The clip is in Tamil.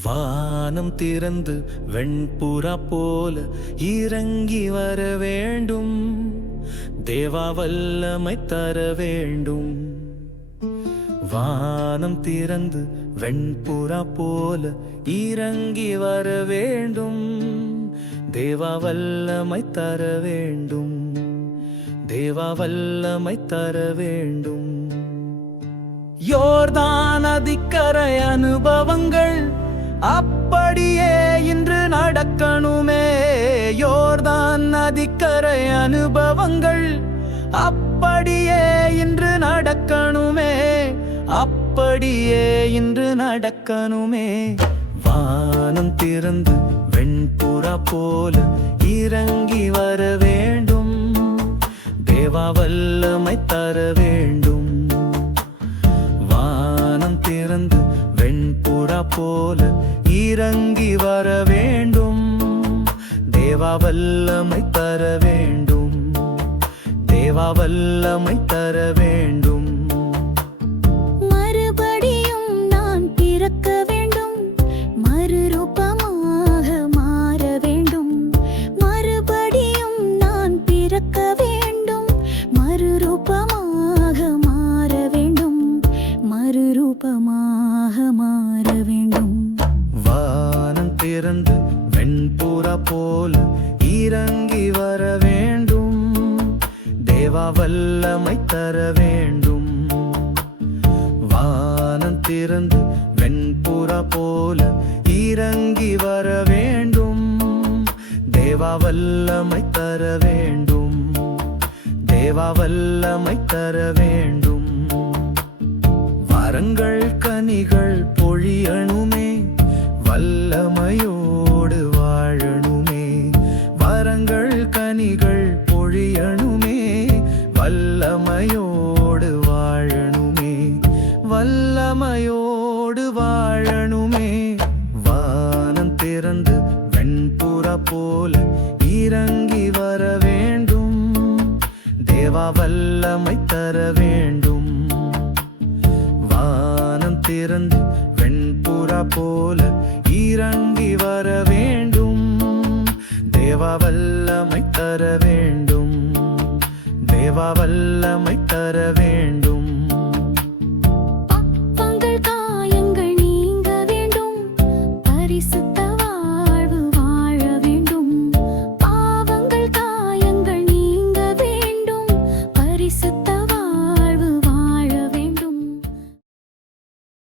வானம் திறந்து வெண்புறா போல இறங்கி வர வேண்டும். தேவா வல்லமை தர வேண்டும். வானம் திறந்து வெண்புறா போல இறங்கி வர வேண்டும். தேவா வல்லமை தர வேண்டும். தேவா வல்லமை தர வேண்டும். யோர்தான் அதிக்கரை அனுபவங்கள் அப்படியே இன்று நடக்கணுமே. யோர்தான் நதிக்கரை அனுபவங்கள். அப்படியே இன்று நடக்கணுமே. அப்படியே இன்று நடக்கணுமே. வானம் திறந்து வெண்புறா போல இறங்கி வர வேண்டும். தேவா வல்லமை தர வேண்டும். வானம் திறந்து வெண்புறா போல இறங்கி வர வேண்டும். தேவா வல்லமை தர வேண்டும். தேவா வல்லமை தர வேண்டும். மறுபடியும் நான் பிறக்க வேண்டும். மறுரூபமாக மாற வேண்டும். மறுபடியும் நான் பிறக்க வேண்டும். மறுரூபமாக மாற வேண்டும். மறுரூபமாக மாற வேண்டும். வானம் திறந்து வெண்புறா போல இறங்கி வர வேண்டும். தேவா வல்லமை தர வேண்டும். வானம் திறந்து வெண்புறா போல இறங்கி வர வேண்டும். தேவா வல்லமை தர வேண்டும். தேவா வல்லமை தர வேண்டும். வரங்கள் கனிகள் பொழியணுமே. வல்லமையோடு வாழணுமே. வரங்கள் கனிகள் பொழியணுமே. வல்லமையோடு வாழணுமே. வல்லமையோடு வாழணுமே. வானம் திறந்து வெண்புற போல இறங்கி வர வேண்டும். தேவா வல்லமை தர வேண்டும். வானம் திறந்து புறா போல இறங்கி வர வேண்டும். தேவா வல்லமை தர வேண்டும். தேவா வல்லமை தர வேண்டும்.